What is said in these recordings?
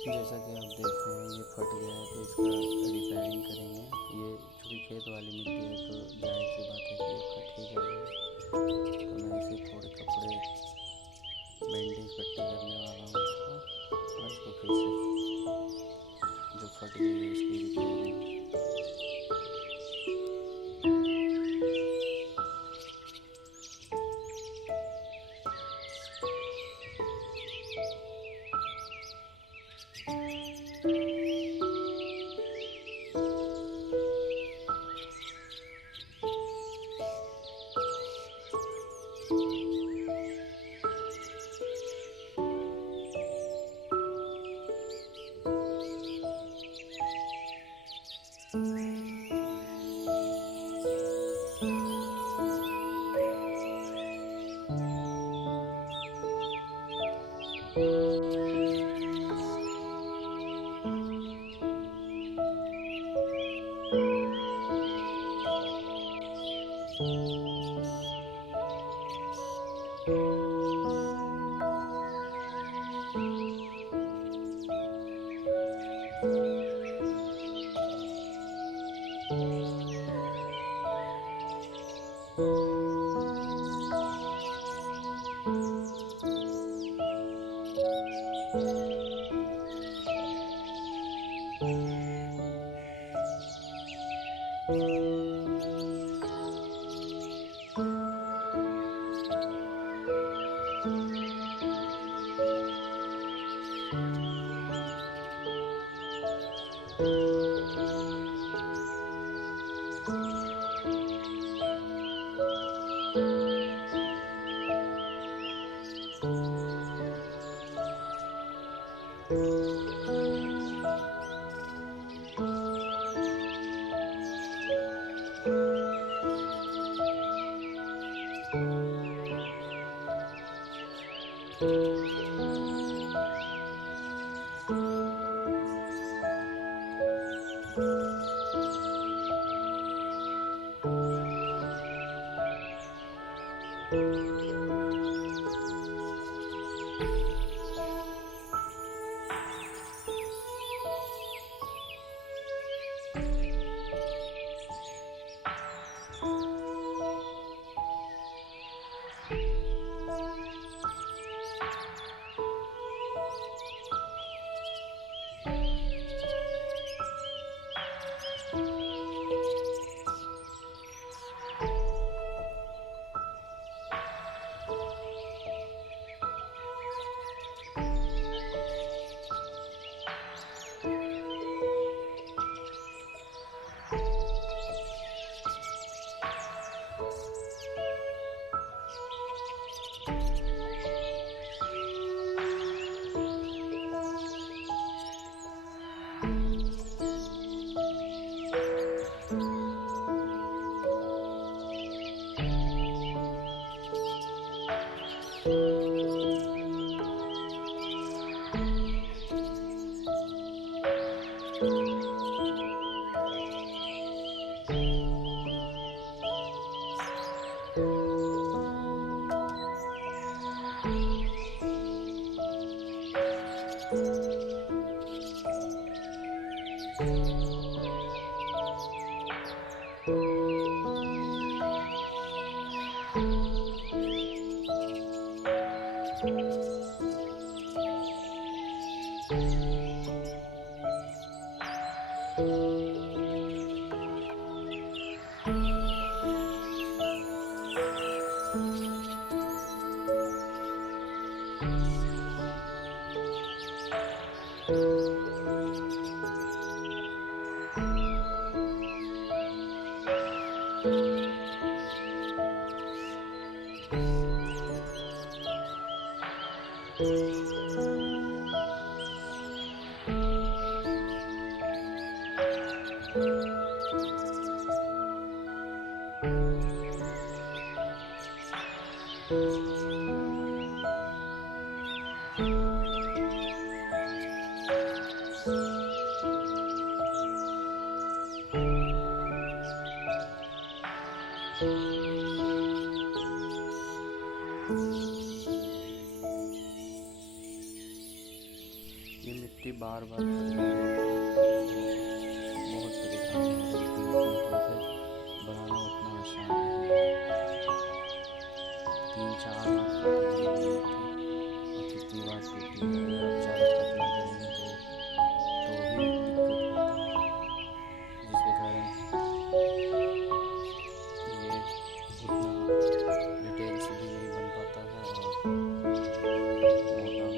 जैसा कि आप देख रहे हैं ये फट गया है तो इसका रिपेयरिंग करेंगे। ये चूँकि खेत वाली मिट्टी है तो जाहिर सी बात है कि ये फट ही जाएगा। तो मैं इसे थोड़े कपड़े बैंडेज पट्टी करने वाला हूँ इसका, और इसको फिर से जो फट गई है उसकी रिपेयरिंग। ये मिट्टी बार बार फट जा रही थी, तो बहुत परेशानी हो रही थी। इस मिट्टी से बनाना उतना आसान नहीं है। 3-4 बार फट गई है ये मिट्टी, और कितनी बार टूटी है। अगर आप ज़्यादा पतला करेंगे तो भी दिक्कत होता है, जिसके कारण ये उतना डिटेल से भी नहीं बन पाता है और मोटा हो जाता है फालतू का।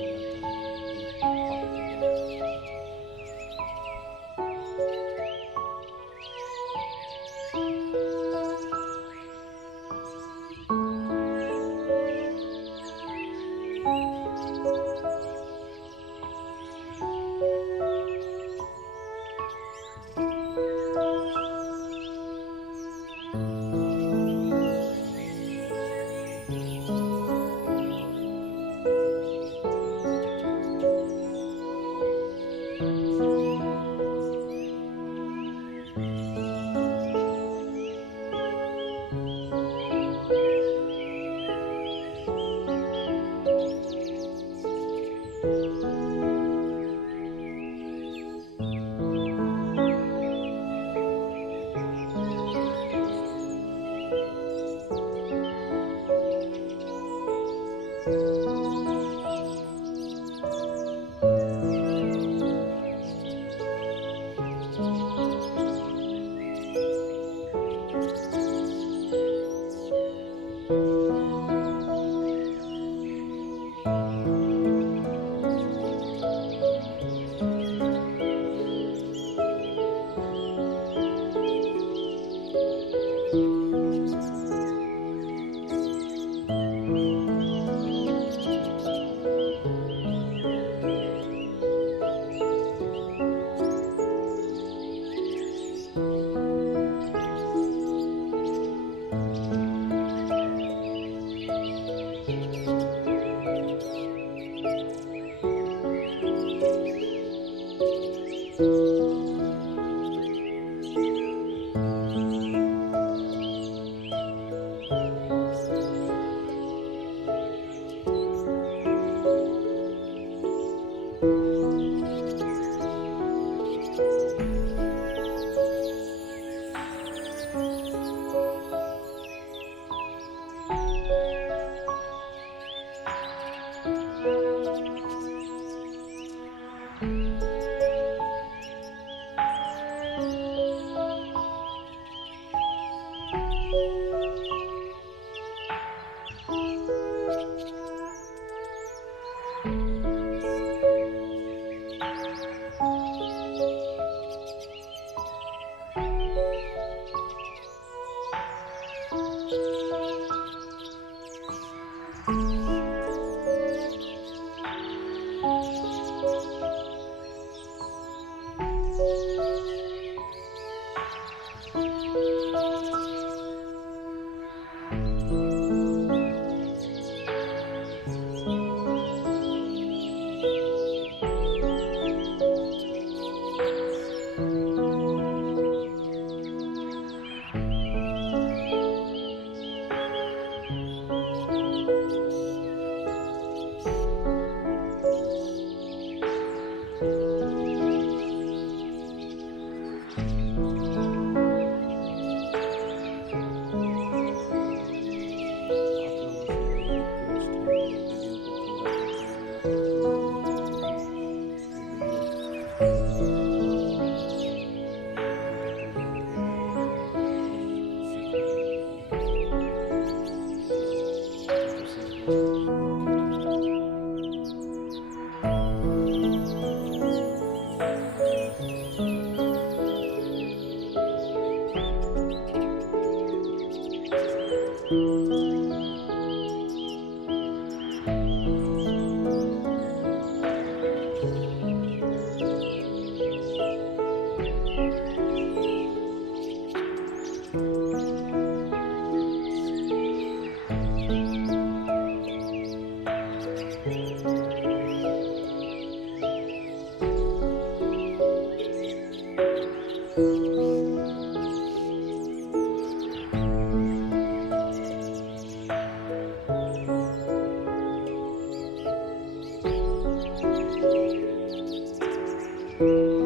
ये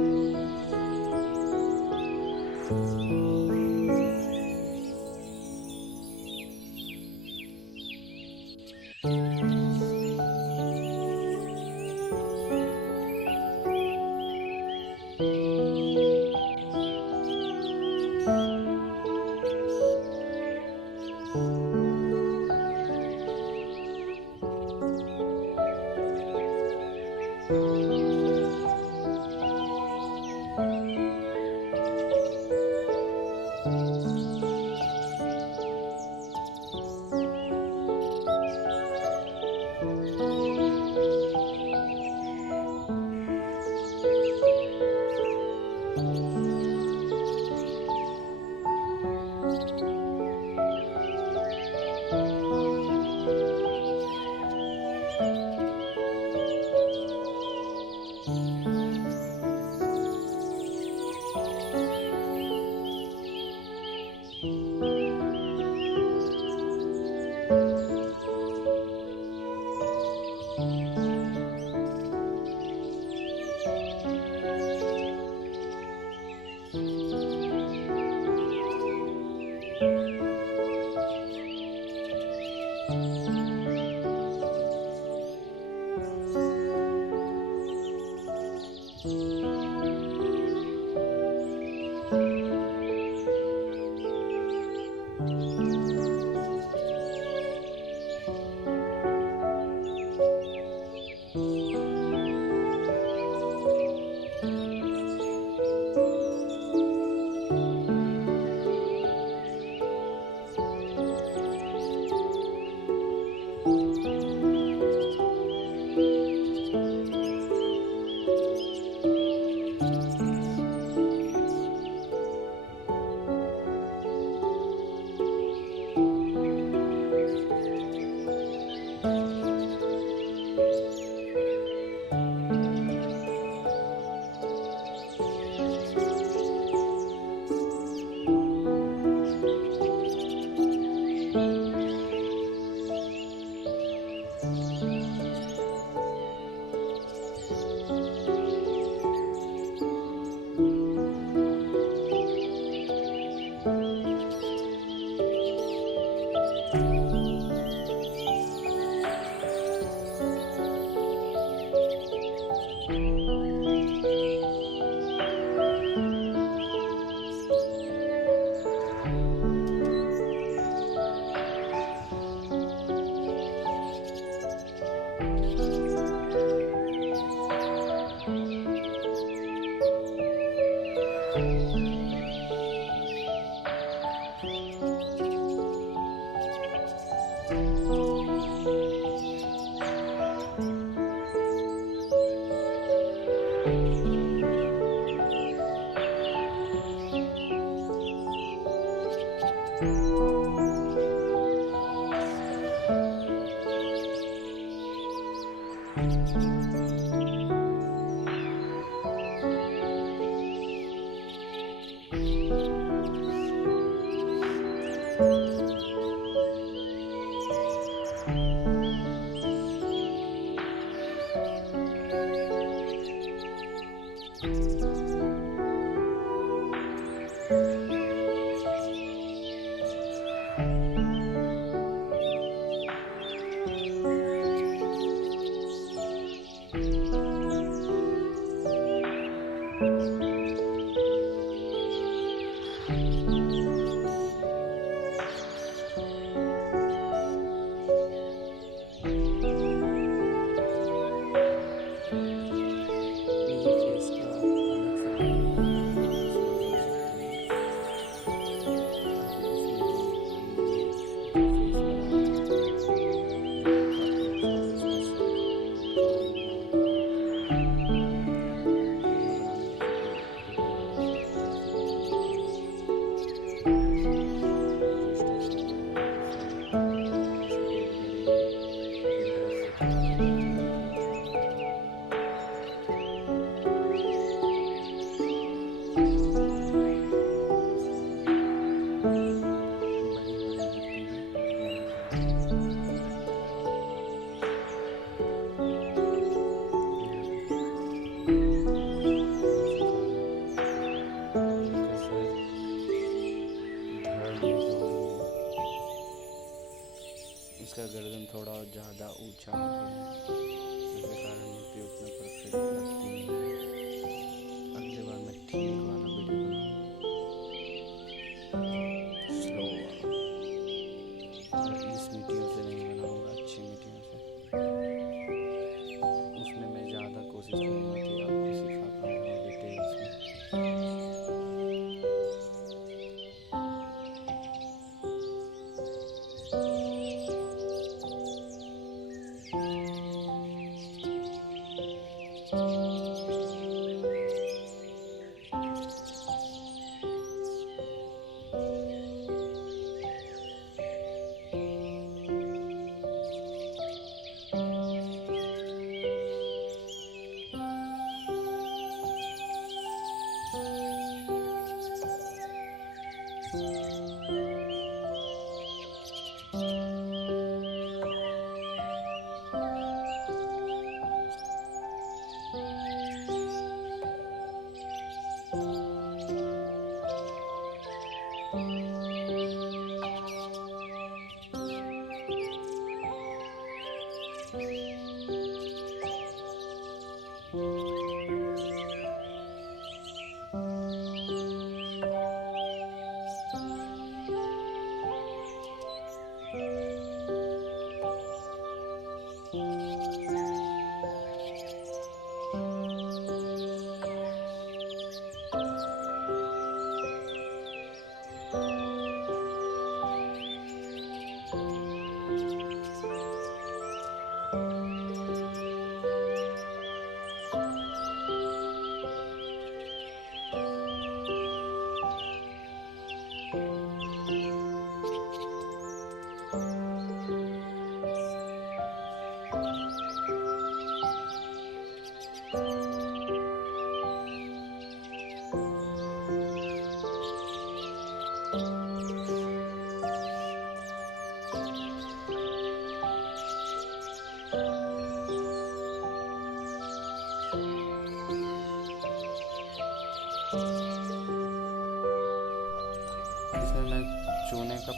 फेस का अलग सा व्यू आप इसमें देख सकते हैं। अब इसमें ये जो फेस बना है काफ़ी अच्छा है। इसका शेप का और इन लोगों का वीडियो बनाने का जो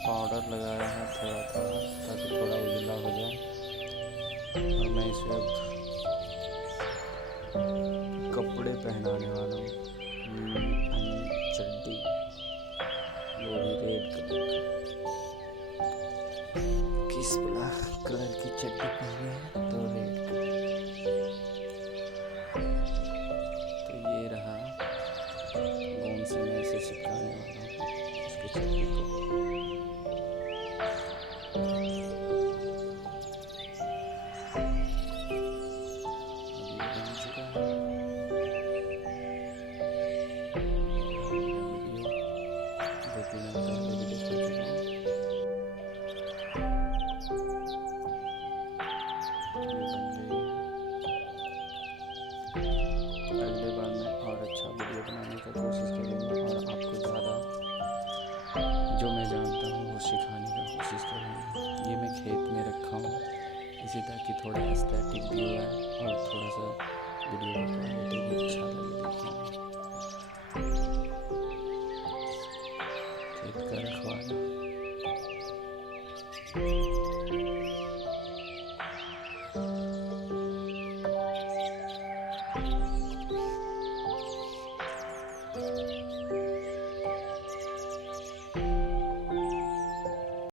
पाउडर लगाया है थोड़ा थोड़ा, ताकि थोड़ा उजला हो जाए। और मैं इसे अब कपड़े पहनाने वाला हूँ, चड्डी, वो भी रेड कलर का। किस कलर की चड्डी पहनी है, तो रेड कलर। तो ये रहा गोंद से मैं इसे चिपकाने वाला हूँ इसकी चड्डी को। अब ये बन चुका है। अगले बार मैं और अच्छा वीडियो बनाने का कोशिश करूँगा, और आपको ज़्यादा जो मैं जानता हूँ वो सिखाने का कोशिश करूँगा। ये मैं खेत में रखा हूँ इसी ताकि थोड़ा एस्थेटिक भी हुआ है, और थोड़ा सा वीडियो का क्वालिटी भी अच्छा लगे देखने में। खेत का रखवाला।